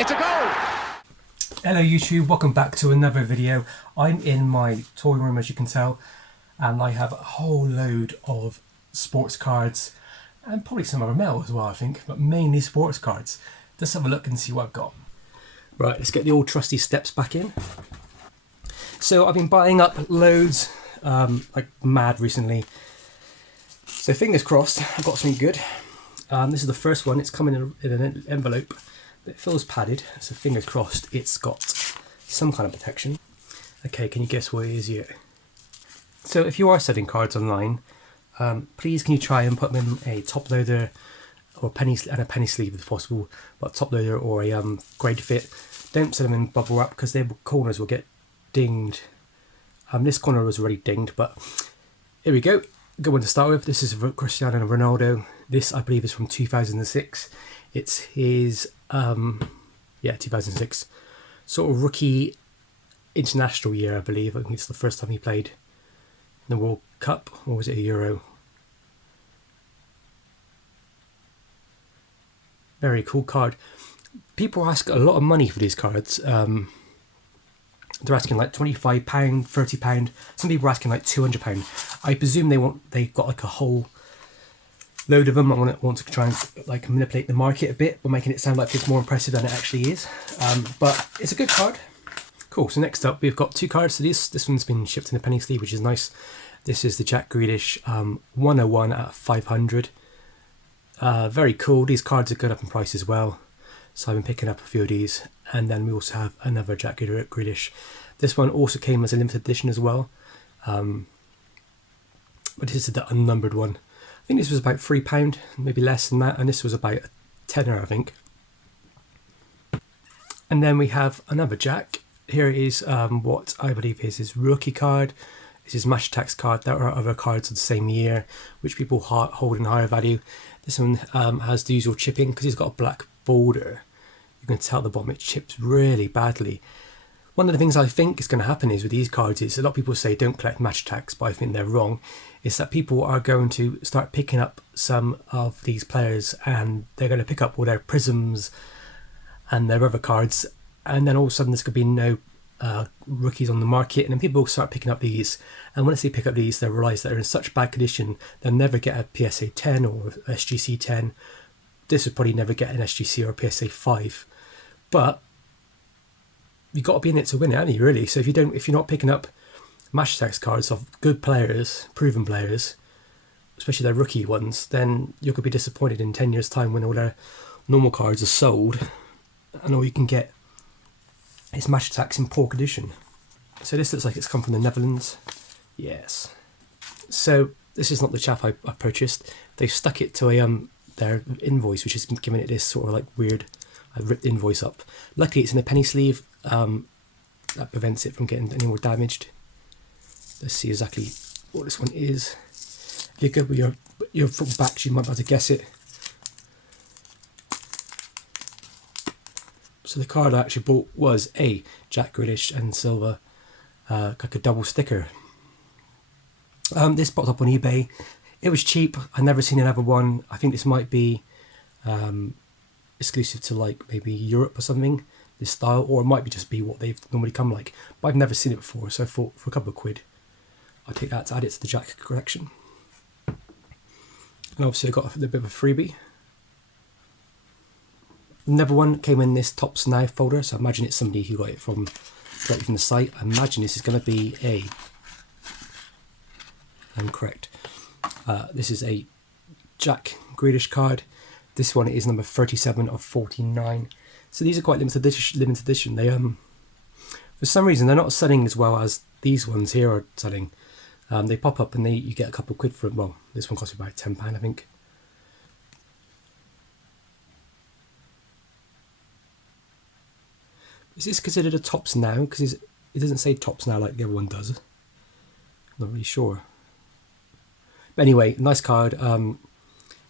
It's a goal! Hello YouTube, welcome back to another video. I'm in my toy room, as you can tell, and I have a whole load of sports cards and probably some other metal as well, I think, but mainly sports cards. Let's have a look and see what I've got. Right, let's get the old trusty steps back in. So I've been buying up loads like mad recently. So fingers crossed, I've got something good. This is the first one. It's coming in an envelope. It feels padded, so fingers crossed it's got some kind of protection. Okay, can you guess what it is here? So if you are selling cards online, please can you try and put them in a top loader or a penny sleeve if possible, but top loader or a grade fit. Don't sell them in bubble wrap because their corners will get dinged. This corner was already dinged, but here we go. Good one to start with. This is Cristiano Ronaldo. This I believe is from 2006. It's his 2006 sort of rookie international year, I believe. I think it's the first time he played in the World Cup, or was it a Euro? Very cool card. People ask a lot of money for these cards. They're asking like £25, £30. Some people are asking like £200. I presume they've got like a whole load of them. I want to try and like manipulate the market a bit by making it sound like it's more impressive than it actually is. But it's a good card. Cool. So next up we've got two cards. So this one's been shipped in a penny sleeve, which is nice. This is the Jack Grealish 101 at 500. Very cool. These cards are good up in price as well. So I've been picking up a few of these. And then we also have another Jack Grealish. This one also came as a limited edition as well. But this is the unnumbered one. I think this was about £3, maybe less than that, and this was about a tenner, I think. And then we have another Jack. Here is what I believe is his rookie card. This is Match Attax card. There are other cards of the same year, which people hold in higher value. This one has the usual chipping because he's got a black border. You can tell at the bottom it chips really badly. One of the things I think is going to happen is with these cards is a lot of people say don't collect Match Attax, but I think they're wrong. Is that people are going to start picking up some of these players and they're going to pick up all their prisms and their other cards, and then all of a sudden there's going to be no rookies on the market, and then people will start picking up these, and once they pick up these they'll realise that they're in such bad condition they'll never get a PSA 10 or SGC 10. This would probably never get an SGC or a PSA 5, but you've got to be in it to win it, haven't you, really? So if you're not picking up Match Attax cards of good players, proven players, especially their rookie ones, then you could be disappointed in 10 years' time when all their normal cards are sold and all you can get is Match Attax in poor condition. So this looks like it's come from the Netherlands. Yes. So this is not the chaff I purchased. They've stuck it to their invoice, which has been giving it this sort of like weird, I ripped the invoice up. Luckily it's in a penny sleeve. That prevents it from getting any more damaged. Let's see exactly what this one is. If you're good with your front backs, you might be able to guess it. So the card I actually bought was a Jack Grealish and silver, like a double sticker. This popped up on eBay. It was cheap. I've never seen another one. I think this might be exclusive to like maybe Europe or something, this style, or it might be just be what they've normally come like. But I've never seen it before, so I thought for a couple of quid I'll take that to add it to the Jack collection. And obviously I got a bit of a freebie. Another one came in this Tops Now folder, so I imagine it's somebody who got it directly from the site. I imagine this is going to be I'm correct. This is a Jack Grealish card. This one is number 37 of 49. So these are quite limited edition. They for some reason they're not selling as well as these ones here are selling. They pop up and you get a couple of quid for it. Well, this one costs about £10, I think. Is this considered a Tops Now? Because it doesn't say Tops Now like the other one does. I'm not really sure. But anyway, nice card.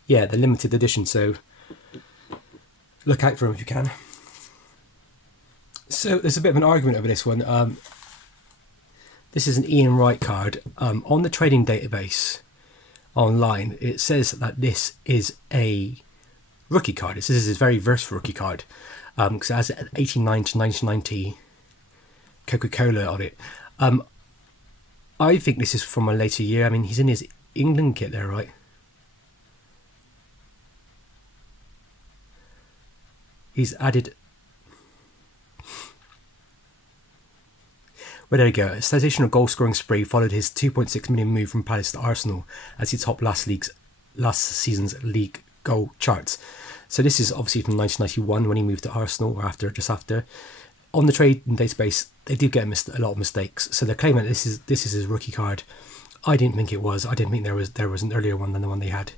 Yeah, the limited edition, so look out for them if you can. So there's a bit of an argument over this one. This is an Ian Wright card. On the trading database online, it says that this is a rookie card. It says it's his very first rookie card. because it has 89 to 1990 Coca-Cola on it. I think this is from a later year. I mean, he's in his England kit there, right? He's added... Well, there you go. A sensational goal-scoring spree followed his 2.6 million move from Palace to Arsenal as he topped last season's league goal charts. So this is obviously from 1991 when he moved to Arsenal, or just after. On the trading database, they do get a lot of mistakes. So they're claiming this is his rookie card. I didn't think it was. I didn't think there was an earlier one than the one they had.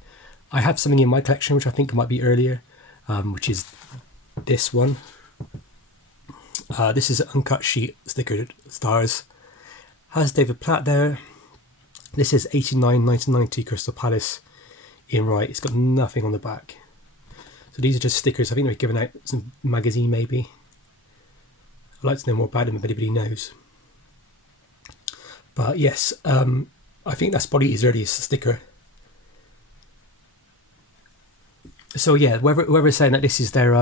I have something in my collection which I think might be earlier, which is this one. This is an uncut sheet stickered stars. Has David Platt there. This is 89 1990 Crystal Palace in Wright. It's got nothing on the back. So these are just stickers. I think they're giving out some magazine maybe. I'd like to know more about them if anybody knows. But yes, I think that's probably his earliest sticker. So yeah, whoever's saying that this is their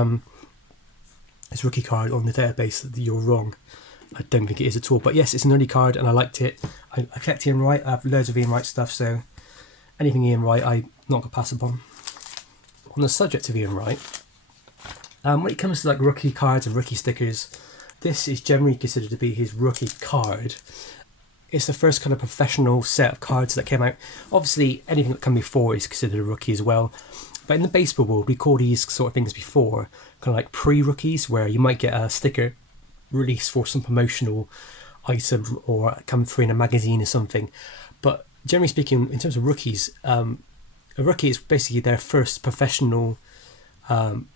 his rookie card on the database, you're wrong. I don't think it is at all. But yes, it's an early card and I liked it. I collect Ian Wright. I have loads of Ian Wright stuff, so anything Ian Wright I'm not going to pass upon. On the subject of Ian Wright, when it comes to like rookie cards and rookie stickers, this is generally considered to be his rookie card. It's the first kind of professional set of cards that came out. Obviously, anything that came before is considered a rookie as well. But in the baseball world, we call these sort of things before kind of like pre-rookies, where you might get a sticker released for some promotional item or come through in a magazine or something. But generally speaking, in terms of rookies, a rookie is basically their first professional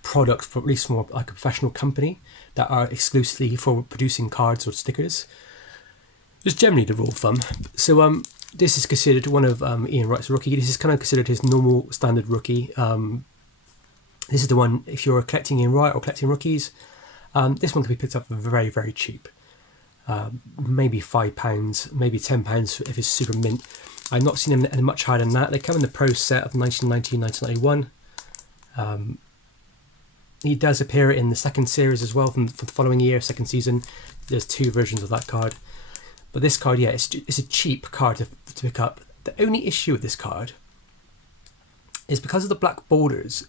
product, for at least from like a professional company that are exclusively for producing cards or stickers. Just generally the rule of thumb. So this is considered one of Ian Wright's rookie. This is kind of considered his normal standard rookie. This is the one, if you're collecting Ian Wright or collecting rookies, this one can be picked up for very, very cheap. Maybe £5, maybe £10 if it's super mint. I've not seen them any much higher than that. They come in the Pro set of 1990 1991. He does appear in the second series as well from the following year, second season. There's 2 versions of that card. But this card, yeah, it's a cheap card to pick up. The only issue with this card is because of the black borders,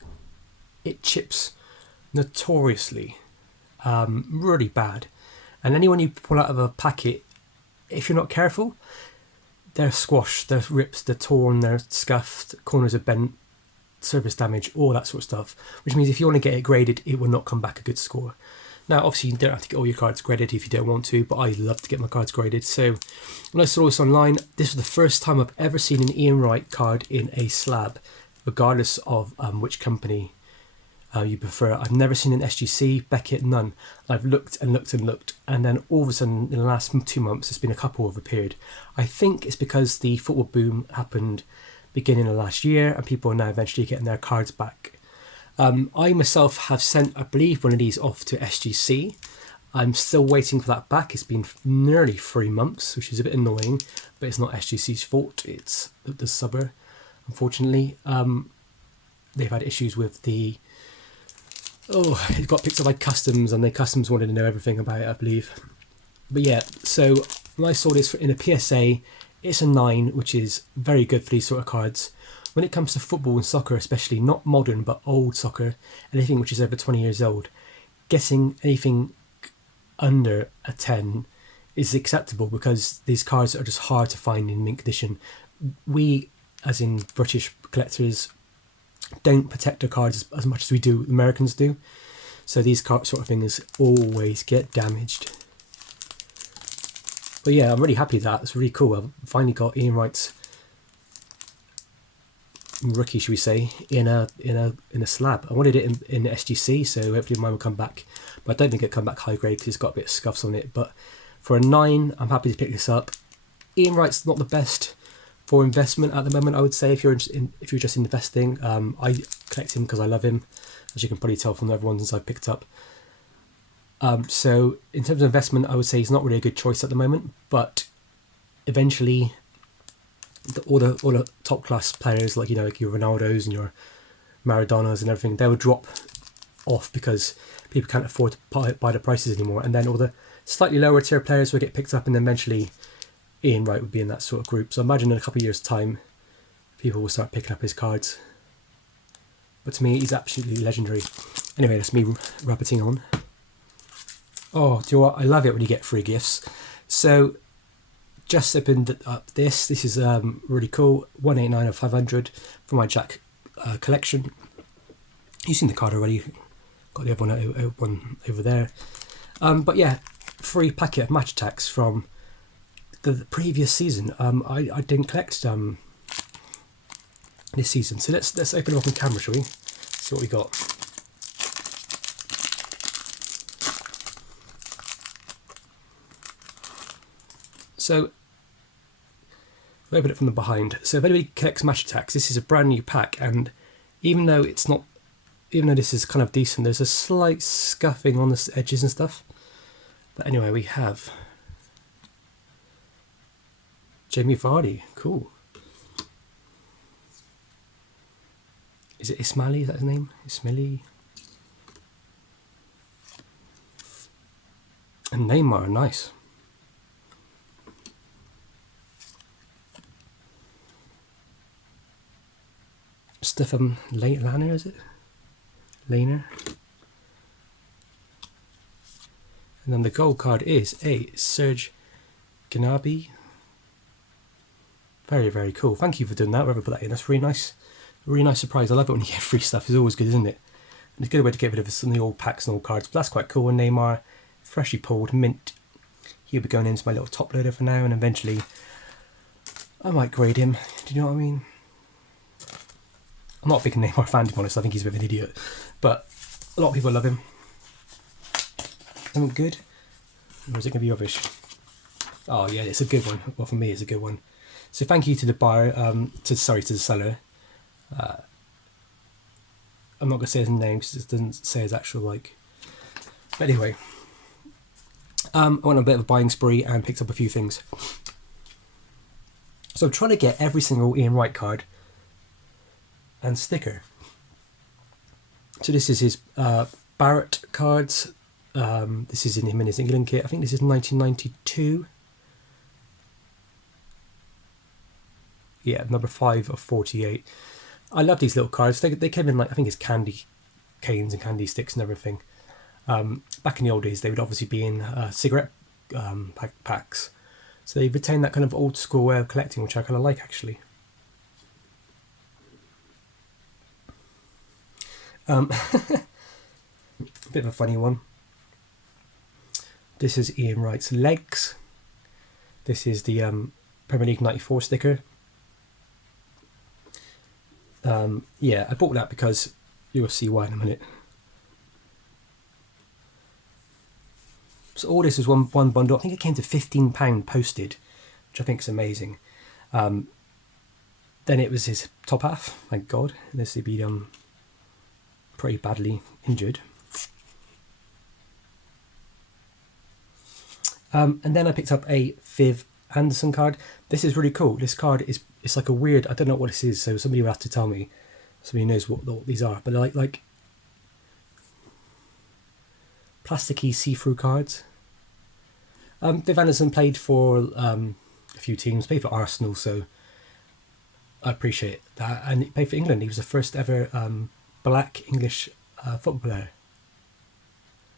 it chips notoriously, really bad. And anyone you pull out of a packet, if you're not careful, they're squashed, they're ripped, they're torn, they're scuffed, corners are bent, surface damage, all that sort of stuff. Which means if you want to get it graded, it will not come back a good score. Now, obviously, you don't have to get all your cards graded if you don't want to, but I love to get my cards graded. So when I saw this online, this was the first time I've ever seen an Ian Wright card in a slab, regardless of which company you prefer. I've never seen an SGC, Beckett, none. I've looked and looked and looked, and then all of a sudden, in the last 2 months, there's been a couple have appeared. I think it's because the football boom happened beginning of last year, and people are now eventually getting their cards back. I myself have sent, I believe, one of these off to SGC. I'm still waiting for that back. It's been nearly 3 months, which is a bit annoying, but it's not SGC's fault. It's the subber, unfortunately. They've had issues with the... it got picked up by customs, and the customs wanted to know everything about it, I believe. But yeah, so when I saw this in a PSA, it's a 9, which is very good for these sort of cards. When it comes to football and soccer, especially, not modern but old soccer, anything which is over 20 years old, getting anything under a 10 is acceptable because these cards are just hard to find in mint condition. We, as in British collectors, don't protect our cards as much as we do Americans do. So these sort of things always get damaged. But yeah, I'm really happy that. It's really cool. I've finally got Ian Wright's rookie, should we say, in a slab. I wanted it in SGC, so hopefully mine will come back, but I don't think it'll come back high grade because it's got a bit of scuffs on it. But for a 9, I'm happy to pick this up. Ian Wright's not the best for investment at the moment, I would say, if you're just investing. I collect him because I love him, as you can probably tell from the other ones I've picked up. So in terms of investment, I would say he's not really a good choice at the moment, but eventually all the top class players, like, like your Ronaldos and your Maradonas and everything, they would drop off because people can't afford to buy the prices anymore, and then all the slightly lower tier players would get picked up, and then eventually Ian Wright would be in that sort of group. So imagine in a couple of years' time, people will start picking up his cards. But to me, he's absolutely legendary. Anyway, that's me rabbiting on. Oh, do you know what? I love it when you get free gifts. So, just opened up this. This is really cool. 189 of 500 for my Jack collection. You've seen the card already. Got the other one over there. But yeah, free packet of match attacks from the previous season. I didn't collect this season. So let's open it up on camera, shall we? See what we got. So we'll open it from the behind. So if anybody collects match attacks, this is a brand new pack, and even though this is kind of decent, there's a slight scuffing on the edges and stuff. But anyway, we have Jamie Vardy. Cool. Is it Ismaili? Is that his name? Ismaili. And Neymar, nice. Stefan Laner, is it? Laner. And then the gold card is a Serge Gnabry. Very, very cool. Thank you for doing that, whoever put that in. That's really nice. A really nice surprise. I love it when you get free stuff. It's always good, isn't it? And it's a good way to get rid of some of the old packs and old cards. But that's quite cool. And Neymar, freshly pulled, mint. He'll be going into my little top loader for now, and eventually I might grade him. Do you know what I mean? I'm not a big Neymar fan, to be honest. I think he's a bit of an idiot. But a lot of people love him. Something good? Or is it going to be rubbish? Oh yeah, it's a good one. Well, for me, it's a good one. So thank you to the buyer, to the seller. I'm not going to say his name because it doesn't say his actual like. But anyway, I went on a bit of a buying spree and picked up a few things. So I'm trying to get every single Ian Wright card and sticker. So this is his Barrett cards. This is in him in his England kit. I think this is 1992. Yeah, number 5 of 48. I love these little cards. They came in like, I think it's candy canes and candy sticks and everything. Back in the old days, they would obviously be in cigarette packs. So they retain that kind of old school way of collecting, which I kind of like actually. A bit of a funny one. This is Ian Wright's legs. This is the Premier League 94 sticker. Yeah, I bought that because you'll see why in a minute. So all this was one bundle. I think it came to £15 posted, which I think is amazing. Then it was his top half. Thank God, this would be pretty badly injured. And then I picked up a Viv Anderson card. This is really cool. This card it's like a weird, I don't know what this is, so somebody will have to tell me. Somebody knows what these are. But they're like plasticky see-through cards. Viv Anderson played for a few teams, played for Arsenal, so I appreciate that. And he played for England. He was the first ever black English football player.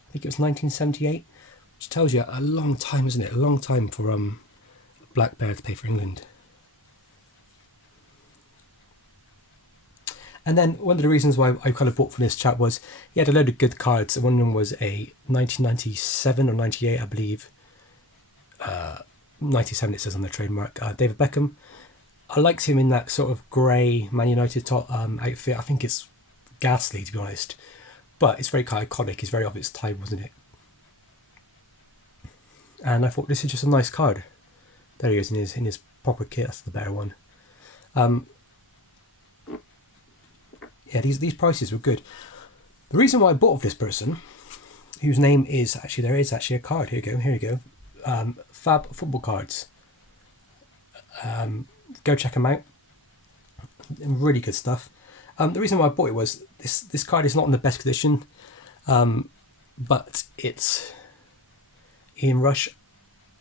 I think it was 1978. Which tells you a long time, isn't it? A long time for a black player to play for England. And then one of the reasons why I kind of bought from this chap was he had a load of good cards. And one of them was a 1997 or 98, I believe. 97 it says on the trademark. David Beckham. I liked him in that sort of grey Man United top outfit. I think it's ghastly, to be honest. But it's very kind of iconic. It's very of its time, wasn't it? And I thought this is just a nice card. There he is in his proper kit. That's the better one. Yeah, these prices were good. The reason why I bought off this person, whose name is actually, there is actually a card. Here you go. Fab football cards. Go check them out. Really good stuff. The reason why I bought it was this card is not in the best condition. But it's Ian Rush,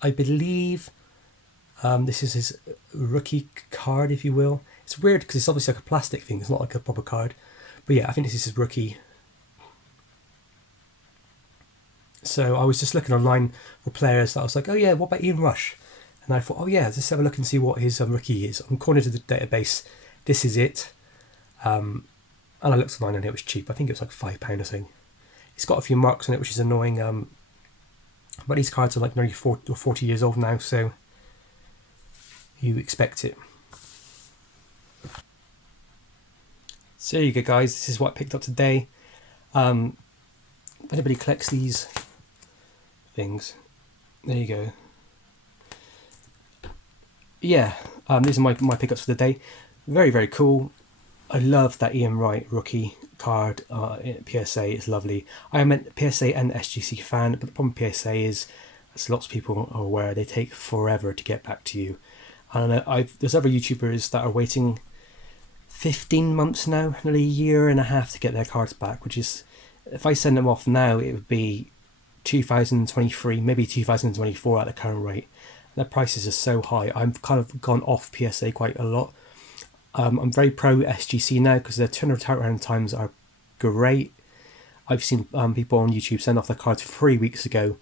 I believe. This is his rookie card, if you will. It's weird because it's obviously like a plastic thing. It's not like a proper card. But yeah, I think this is his rookie. So I was just looking online for players that I was like, oh yeah, what about Ian Rush? And I thought, oh yeah, let's have a look and see what his rookie is. I'm according to the database, this is it. And I looked online and it was cheap. I think it was like £5 or something. It's got a few marks on it, which is annoying. But these cards are like nearly 40 years old now, so you expect it. So there you go, guys. This is what I picked up today. If anybody collects these things, there you go. Yeah, these are my pickups for the day. Very, very cool. I love that Ian Wright rookie card in PSA. It's lovely. I am a PSA and SGC fan, but the problem with PSA is, as lots of people are aware, they take forever to get back to you. And there's other YouTubers that are waiting 15 months now, nearly a year and a half to get their cards back, which is, if I send them off now, it would be 2023, maybe 2024 at the current rate. The prices are so high. I've kind of gone off PSA quite a lot. I'm very pro SGC now because their turnaround times are great. I've seen people on YouTube send off their cards 3 weeks ago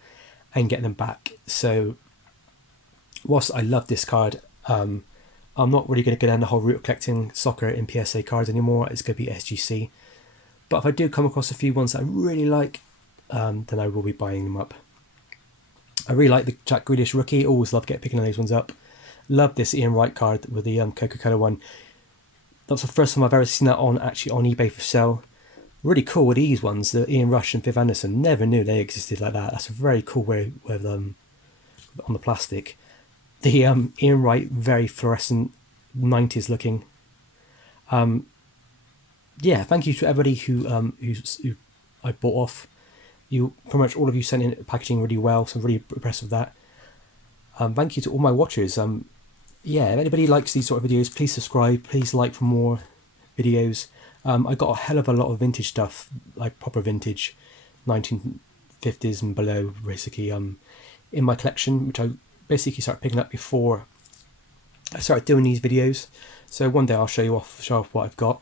and get them back. So whilst I love this card, I'm not really going to go down the whole route of collecting soccer in PSA cards anymore. It's going to be SGC. But if I do come across a few ones that I really like, then I will be buying them up. I really like the Jack Grealish rookie. Always love picking those ones up. Love this Ian Wright card with the Coca-Cola one. That's the first time I've ever seen that on eBay for sale. Really cool with these ones, the Ian Rush and Viv Anderson. Never knew they existed like that. That's a very cool way with on the plastic. The Ian Wright, very fluorescent, 90s looking. Yeah, thank you to everybody who I bought off. You pretty much all of you sent in packaging really well, so I'm really impressed with that. Thank you to all my watchers. Yeah, if anybody likes these sort of videos, please subscribe. Please like for more videos. I got a hell of a lot of vintage stuff, like proper vintage, 1950s and below, basically, in my collection, which I basically started picking up before I started doing these videos. So one day I'll show off what I've got.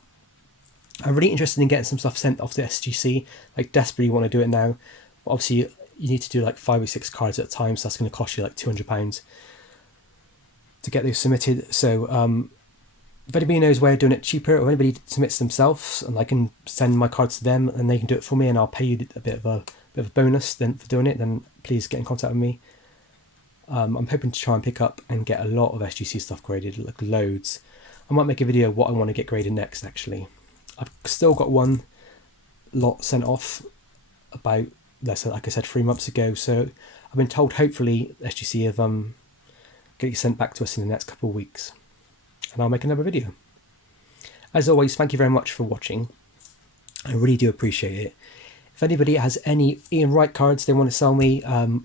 I'm really interested in getting some stuff sent off to SGC. Like, desperately want to do it now. But obviously, you need to do like 5 or 6 cards at a time, so that's going to cost you like £200 to get those submitted. So if anybody knows a way of doing it cheaper, or anybody submits themselves and I can send my cards to them and they can do it for me and I'll pay you a bit of a bonus then for doing it, then please get in contact with me. I'm hoping to try and pick up and get a lot of SGC stuff graded, like loads. I might make a video of what I want to get graded next, actually. I've still got one lot sent off about, like I said, 3 months ago. So I've been told hopefully SGC have get it sent back to us in the next couple of weeks. And I'll make another video. As always, thank you very much for watching. I really do appreciate it. If anybody has any Ian Wright cards they want to sell me,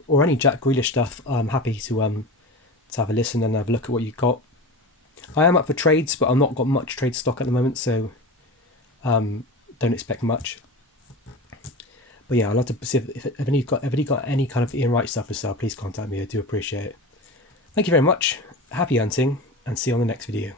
or any Jack Grealish stuff, I'm happy to have a listen and have a look at what you've got. I am up for trades, but I've not got much trade stock at the moment, so don't expect much. But yeah, I'd love to see if anybody got any kind of Ian Wright stuff for sale, please contact me. I do appreciate it. Thank you very much. Happy hunting, and see you on the next video.